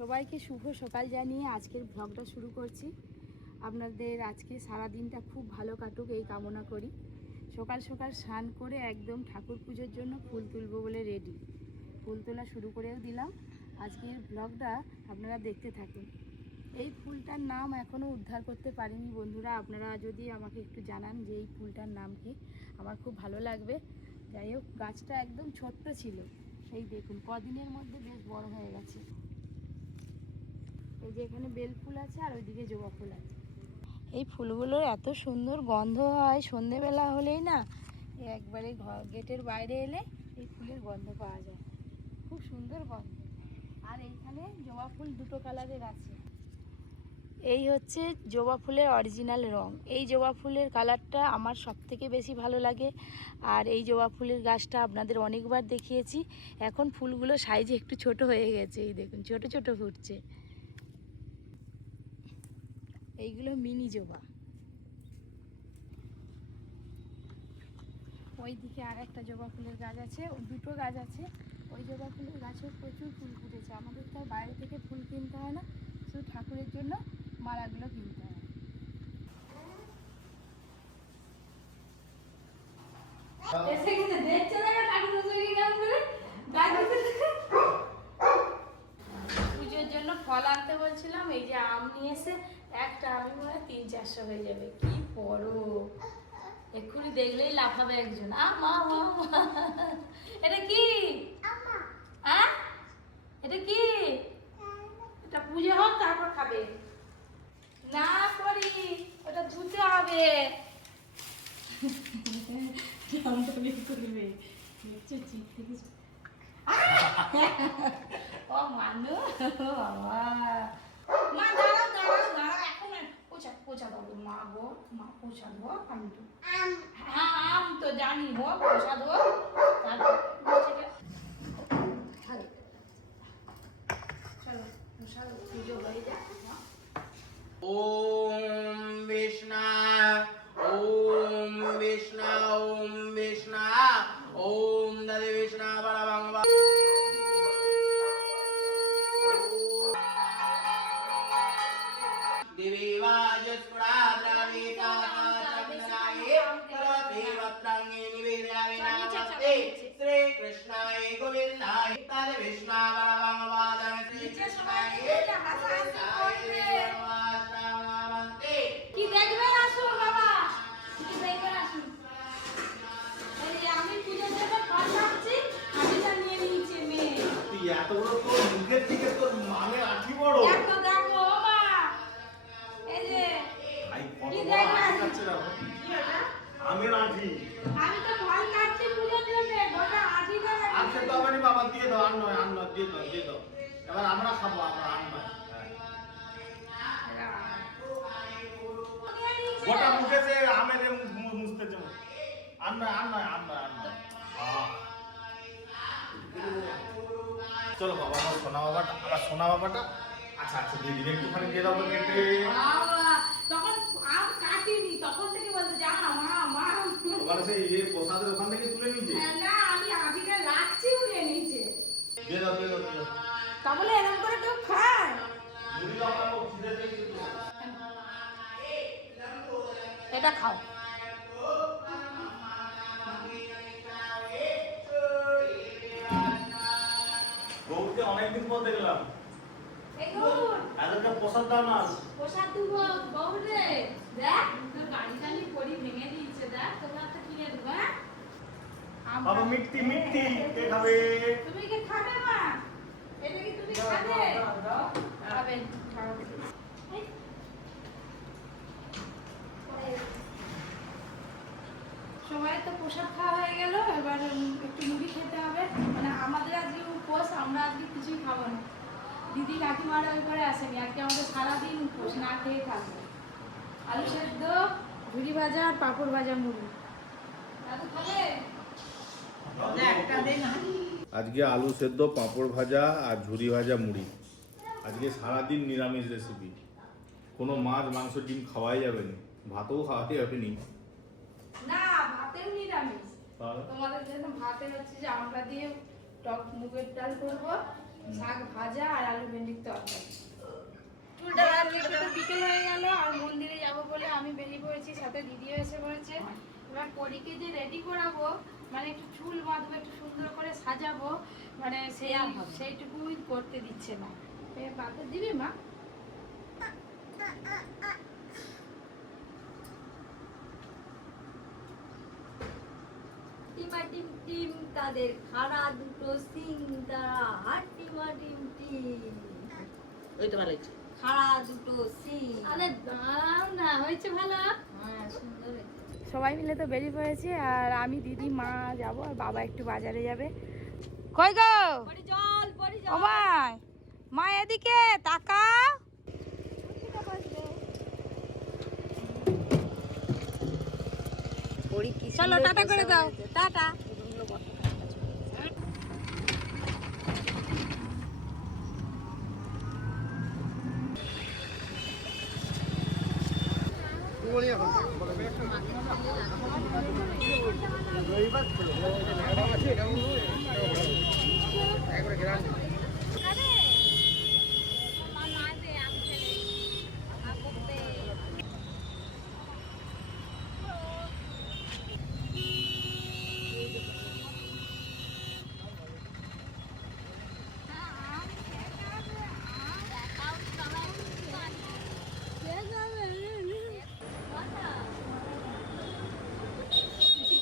সবাইকে শুভ সকাল জানিয়ে আজকের ব্লগটা শুরু করছি। আপনাদের আজকে সারা দিনটা খুব ভালো কাটুক এই কামনা করি। সকাল সকাল স্নান করে একদম ঠাকুর পুজোর জন্য ফুল তুলবো বলে রেডি। ফুল তোলা শুরু করেও দিলাম। আজকের ব্লগটা আপনারা দেখতে থাকুন। এই ফুলটার নাম এখনও উদ্ধার করতে পারিনি বন্ধুরা, আপনারা যদি আমাকে একটু জানান যে এই ফুলটার নাম কি, আমার খুব ভালো লাগবে। যাই হোক, গাছটা একদম ছোট্ট ছিল, এই দেখুন কদিনের মধ্যে বেশ বড় হয়ে গেছে। এই যে এখানে বেল ফুল আছে আর ওইদিকে জবা ফুল আছে। এই ফুলগুলোর এত সুন্দর গন্ধ হয়, সন্ধেবেলা হলেই না একবারে গেটের বাইরে এলে এই ফুলের গন্ধ পাওয়া যায়, খুব সুন্দর গন্ধ। আর এইখানে জবা ফুল দুটো কালারের আছে। এই হচ্ছে জবা ফুলের অরিজিনাল রং। এই জবা ফুলের কালারটা আমার সবথেকে বেশি ভালো লাগে। আর এই জবা ফুলের গাছটা আপনাদের অনেকবার দেখিয়েছি। এখন ফুলগুলো সাইজে একটু ছোট হয়ে গেছে, এই দেখুন ছোট ছোট ফুটছে। এইগুলো মিনি জবা। ওই দিকে আর একটা জবা ফুলের গাছ আছে, দুটো গাছ আছে। ওই জবা ফুলের গাছেও প্রচুর ফুল ফুটেছে। আমাদের তো বাইরে থেকে ফুল কিনতে হয় না, শুধু ঠাকুরের জন্য মালাগুলো কিনতে হয়। পুজোর জন্য ফল আনতে বলছিলাম, এই যে আম নিয়ে এসে একটা আমি মনে হয় 300-400 হয়ে যাবে। কি বড়, এক্ষুনি দেখলেই লাফাবে একজন। মা মা এটা কি? এটা কি? এটা পুজো হোক তারপর খাবে না করি, ওটা ধুতে হবে। ও মানু বাবা, মা দাঁড়াও দাঁড়াও দাঁড়াও, এখন পোছা পোছা দেবো মা গো, মা পোছা দেবো। আমি তো হ্যাঁ আম তো জানি গো, পোছা দেবো। তারপর চলো পোছা পুজো হয়ে যাক। ओम विष्णु ओम विष्णु ओम विष्णु ओम दधि विष्णु परमं देवी वाजस्पुरा द्रविता चंद्राये प्रदेवत्रंगे निवेदयामि नमस्ते श्री कृष्णाय गोविंदाय तद विष्णु परमं वादं श्री कृष्णाय কি দেখবেন আসুন বাবা, কি দেখবেন আসুন। এই আমি পুজোর জন্য ফল রাখছি, আমি তা নিয়ে নিয়েছি মেয়ে। তুই এত বড় তোর মুখের থেকে তোর মামের আঠি বড়। দেখো দেখো ও মা, এই যে আই কি কত বড় দেখবেন? আঠি কাটছে না কি এটা? আমের আঠি। আমি তো ফল কাটছি পুজোর জন্য, গোটা আঠিটা আর রাখছি। সে তো মানে বাবা দিয়ে দাও, আন নয় দিয়ে দাও। এবার আমরা খাবো, আমরা আনবা গোটা মুখে সে আমের মুছতে যাবো। আন নয় চলো বাবা, আমার সোনা বাবাটা আচ্ছা আচ্ছা দিয়ে দিবে, একটুখানি দিয়ে দাও তো কেটে। বাবা তখন আম কাটিনি, তখন থেকে বলতে যা মা মা। ওখানে সেই ইয়ে প্রসাদের ওখান থেকে তুলে নিয়েছে। না আমি আঠিটা রাখছি উড়ে নিচে। দিয়ে দাও। তা বলে এরকম করে কেউ খায়? মুড়ি দাও, আমার খুব খিদে পেয়েছে তো। এটা খাও। গৌরকে অনেকদিন পর দেখলাম। এতটা প্রসাদ দাও না। প্রসাদ দিব গৌরে, দেখ তোর গাড়ি টানি পরি ভেঙে দিয়েছে, দেখ তোমরা একটা কিনে দেবো। হ্যাঁ বাবা মিষ্টি কে খাবে? তুমি কি খাবে মা? এটা কি তুমি খাবে? খাবেন খাবে। সবাই তো প্রসাদ খাওয়া হয়ে গেল, এবার একটু মুড়ি খেতে হবে। মানে আমাদের আজকে উপোস, আমরা আজকে কিছুই খাবো না। দিদি কাকিমারা ওই করে আসেনি, আজকে আমাদের সারাদিন উপোস, না খেয়ে থাকবো। আলু সেদ্ধ, ঝুড়ি ভাজা আর পাঁপড় ভাজা মুড়ি। দাদু খাবে? আজকে আলু সেদ্ধ, পাঁপড় ভাজা আর ঝুরি ভাজা মুড়ি। আজকে সারাদিন নিরামিষ রেসিপি, কোনো মাছ মাংস ডিম খাওয়াই যাবে না, ভাতও খাওয়া যাবে না। না ভাতেও নিরামিষ। তোমাদের জন্য ভাতে হচ্ছে যে আমরা দিয়ে টক মুগের ডাল করবো, শাক ভাজা আর আলু ভেন্ডির তরকারি। বিকেল হয়ে গেল আর মন্দিরে যাবো বলে আমি বেরিয়ে পড়েছি, সাথে দিদিও এসে পড়েছে। এবার পরীকে যে রেডি করাবো, মানে একটু চুল বাঁধবো, একটু সুন্দর করে সাজাবো, মানে সেইটুকুই করতে দিচ্ছে না। বাতা দিবি মা? টিমা টিম টিম তাদের খাড়া দুটো সিং তারা হাট টিমা টিম টিম। ওই তো ভালো হয়েছে। খাড়া দুটো সিং। আরে দাও না, হয়েছে ভালো? হ্যাঁ, সুন্দর হয়েছে। সবাই মিলে তো বেরিয়ে পড়েছি, আর আমি দিদি মা যাব, আর বাবা একটু বাজারে যাবে। কই গো পড়ি জল, পড়ি ও জল। ভাই, মা এদিকে তাকাও। চলো টাটা করে দাও, টাটা।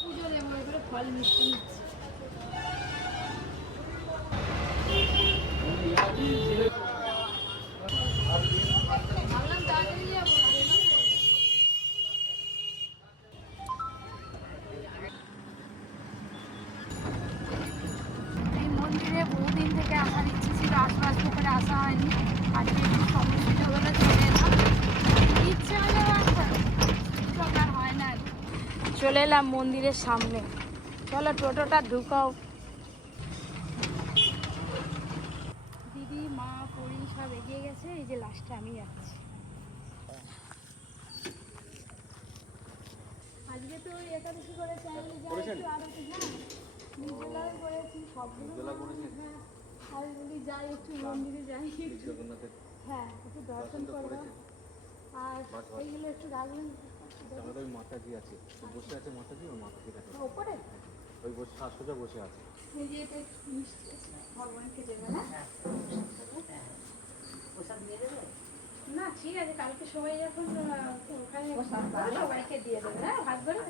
পুজো দেবো, এবারে ফল মিষ্টি নিচ্ছি। ভাবলাম তাড়াতাড়ি যাবো। এই মন্দিরে বহুদিন থেকে আসার ইচ্ছে ছিল, আসবো করে আসা হয়নি। আজকে একটু সময় সুযোগ হলে চলে এলাম, ইচ্ছে হলে সুযোগ আর হয় না। চলে এলাম মন্দিরের সামনে, চলো টোটোটা ঢুকাও। দিদি মা পরি সব এগিয়ে গেছে, এই যে লাস্টে আমি যাচ্ছি। আজকে তো ওই একাদশী করে চ্যানেলে যাই একটু আরতি, হ্যাঁ নির্জলাও করেছি, সবগুলো হ্যাঁ, আর বলি যাই একটু মন্দিরে যাই, হ্যাঁ একটু দর্শন করবো। আর এইগুলো একটু রাখবেন আমাদের ওই মাতাজি আছে, বসে আছে মাতাজি, ওই মাতাজি দেখো ওপরে, ওই বসে সোজা বসে আছে। এই যে এটা মিষ্টি ভগবানকে দেবে না? প্রসাদ দিয়ে দেবে? না ঠিক আছে, কালকে সবাই যখন ওখানে সবাইকে দিয়ে দেবে, হ্যাঁ ভাগ করে।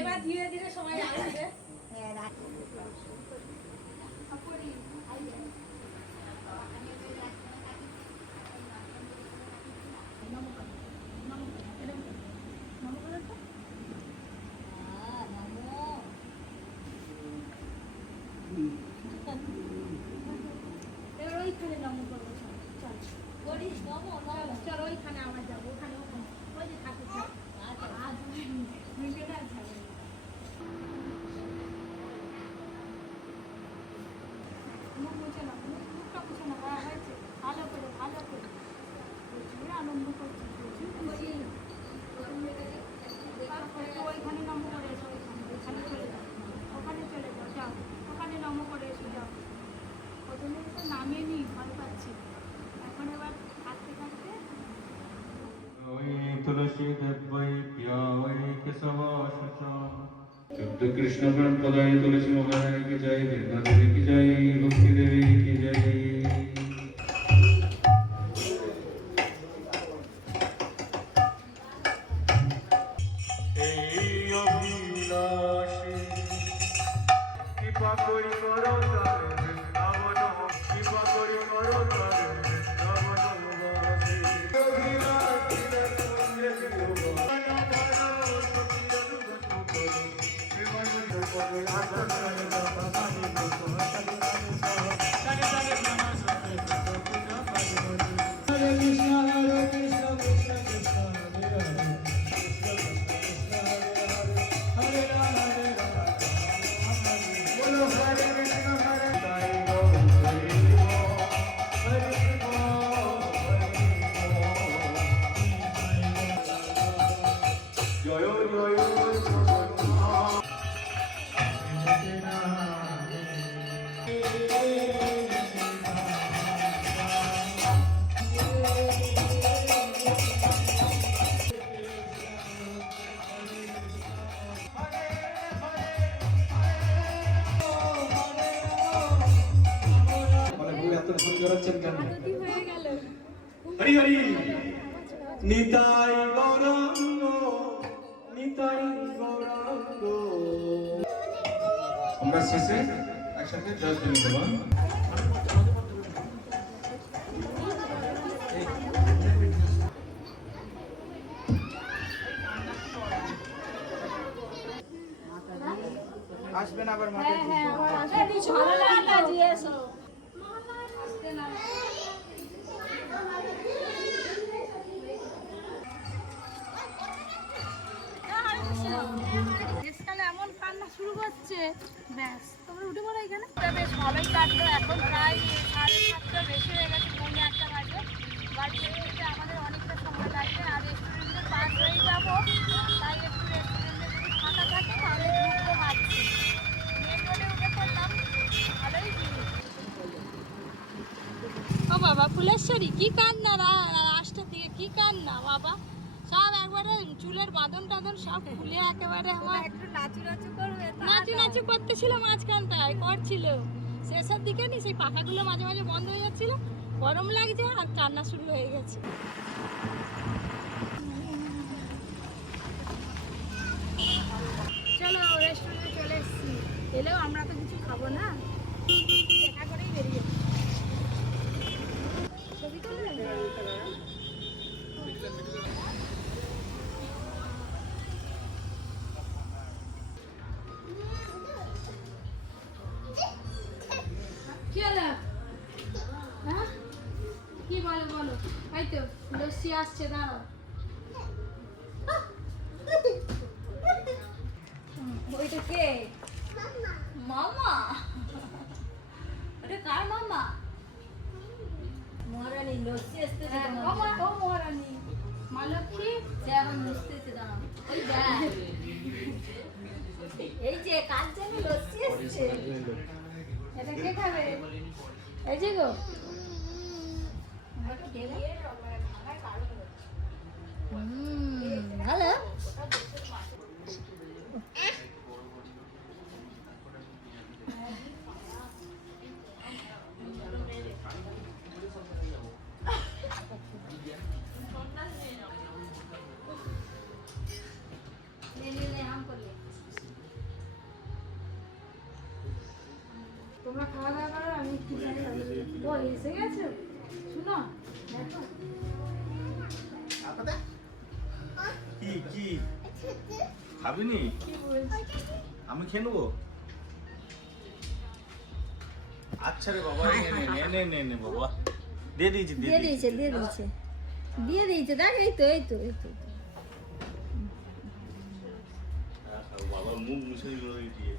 এবার ধীরে ধীরে সবাই আসবে। এবার ওইখানে নমো করবো, চল করিস নমো নমো। চল ওইখানে আবার যাবো, ওখানে ওখানে ওই যে ঠাকুর আজ ভিডিওটা আর ছাড়বো না। মুখ মুছে না, মুখটা মুছে না, হয়েছে ভালো করে ভালো করে। প্রচুর আনন্দ করছি, প্রচুর খুশি। ওইখানে নম করে এসো, ওইখানে চলে যাও, ওখানে চলে যাও, যাও ওখানে নম করে এসো, যাও। প্রথমে তো নামেনি, ভয় পাচ্ছি, এখন এবার থাকতে থাকতে तुलसी दत्वै प्यावै केशवाशुचा। शुद्ध कृष्ण प्रण पदाय तुलसी महारानी की जय, दुर्गा देवी की जय, भक्ति देवी की जय। এই অভিলাষী কৃপা করি করো তার বৃন্দাবন, কৃপা করি করো তার বৃন্দাবনবাসী। অভিলাষী কুঞ্জে জীবন ভারো সখী অনুগত করো, জীবন পদে আসন রানী বাবা মানি গো সহকারী রানী সহ তো ভুল করাচ্ছেন কেন? আরতি হয়ে গেল। হরি হরি নিতাই গৌরাঙ্গ নিতাই গৌরাঙ্গ। আমরা শেষে একসাথে জয় তুলে দেবো। আসবেন আবার হ্যাঁ হ্যাঁ আবার আসবে। ভালো লাগলো জিজ্ঞেস। শীতকালে এমন কান্না শুরু করছে, ব্যাস তোমরা উঠে পড়ো এখানে। বেশ ভালোই কাটলো। এখন প্রায় 7:30 বেশি হয়ে গেছে, 1:45 বাজে। বাড়ি যেতে আমাদের অনেকটা সময় লাগবে, আর রেস্টুরেন্টের পাশ হয়ে যাবো, তাই একটু রেস্টুরেন্টে যদি ফাঁকা থাকে তাহলে ঢুকতে পারছি। মেন রোডে উঠে পড়লাম, ভালোই ভিড়। ও বাবা ফুলেশ্বরী কি কান্না, রাস্তার দিকে কি কান্না বাবা, সব একবারে চুলের বাঁধন টাদন সব খুলে একেবারে আমার একটু নাচু নাচু করবে নাচু নাচু করতেছিল, মাঝখানটায় করছিল, শেষের দিকে নি সেই পাখাগুলো মাঝে মাঝে বন্ধ হয়ে যাচ্ছিল, গরম লাগছে আর কান্না শুরু হয়ে গেছে। চলো রেস্টুরেন্টে চলে এসেছি, এলেও আমরা তো কিছু খাবো না, দেখা করেই বেরিয়ে ছবি তুলবে। কি হলো? হ্যাঁ কি বলো বলো, এই তো লস্যি আসছে, দাঁড়াও। ওইটা কে? মামা? ওটা কার মামা? মহারানী লস্যি আসতেছে হ্যাঁ, তোমার ও জন্য। মহারানী মা লক্ষ্মী। সে এখন মুছতেছে, দাঁড়াও। ওই দেখ, এই যে কার জন্য লস্যি আসছে। এটা কে খাবে? এই যে গো ভালো। তোমরা খাওয়া দাওয়া করো, আমি একটু যাই। ও এসে গেছো, শুনো দেখো কি কি খাবি নি? কি বলছি। আমি খেয়ে নেবো। আচ্ছা রে বাবা, নে নে নে নে নে বাবা, দিয়ে দিয়েছি দিয়ে দিয়েছে দিয়ে দিয়েছে দিয়ে দিয়েছে, দেখ এই তো এই তো এই তো। বাবা মুখ মুছে দিল দিয়ে।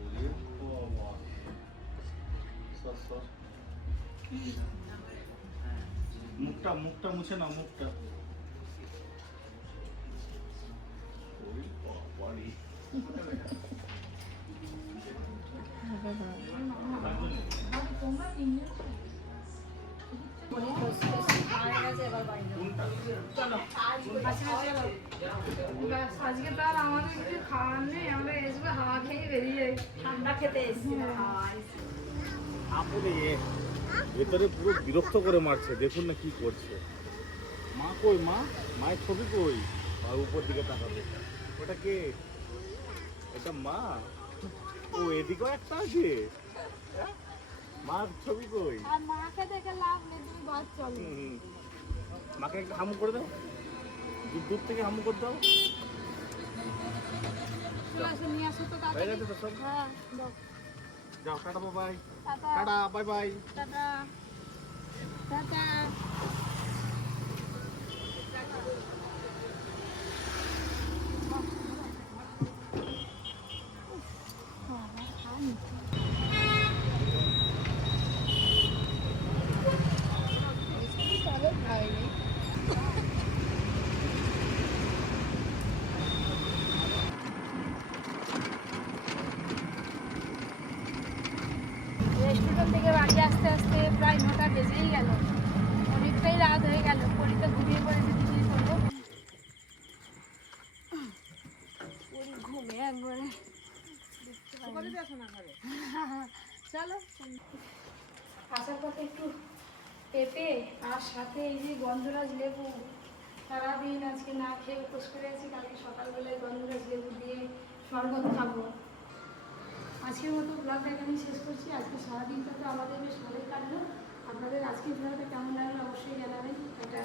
ওরে বাবা, সর সর। মুখটা মুখটা মুছে না, মুখটা। ওরে বাবা রে। তোমরা তিনজন ব্যাস, আজকে তো আর আমাদের কিছু খাওয়ার নেই, আমরা এসবে হাওয়া খেয়ে বেরিয়ে যাই। ঠান্ডা খেতে এসেছি। আপনি ভেতরে পুরো বিরক্ত করে মারছে, দেখুন না কি করছে। মা কই মা? মায়ের ছবি কই? আর উপর দিকে তাকাবে। ওটা কে? এটা মা? ও এদিকেও একটা আছে। মার ছবি কই? আর মাকে দেখে লাভ নেই, তুমি ঘর চলো। হুম। মাকে একটা হামু করে দাও, দূর থেকে হামু করে দাও। চলে আসো, নিয়ে আসো তো হয়ে তাড়াতাড়ি। গেছে তো সব? হ্যাঁ দাও। যাও, tata bye. Tata tata bye bye. Tata tata. Restaurant থেকে বাড়ি আসতে আসতে প্রায় 9টা বেজেই গেল, অনেকটাই রাত হয়ে গেল। পরীক্ষা ঘুমিয়ে পড়েছে, কিছুই করবো ঘুমে একবারে। চলো আসার পথে একটু পেঁপে আর সাথে এই যে গন্ধরাজ লেবু, সারাদিন আজকে না খেয়ে উপোস করে আছি, কালকে সকালবেলায় গন্ধরাজ লেবু দিয়ে শরবত খাবো। আজকের মতো ব্লগটা এখানেই শেষ করছি। আজকে সারাদিনটা তো আমাদের বেশ ভালোই কাটলো। আপনাদের আজকের ভিডিওটা কেমন লাগলো অবশ্যই জানাবেন। এটা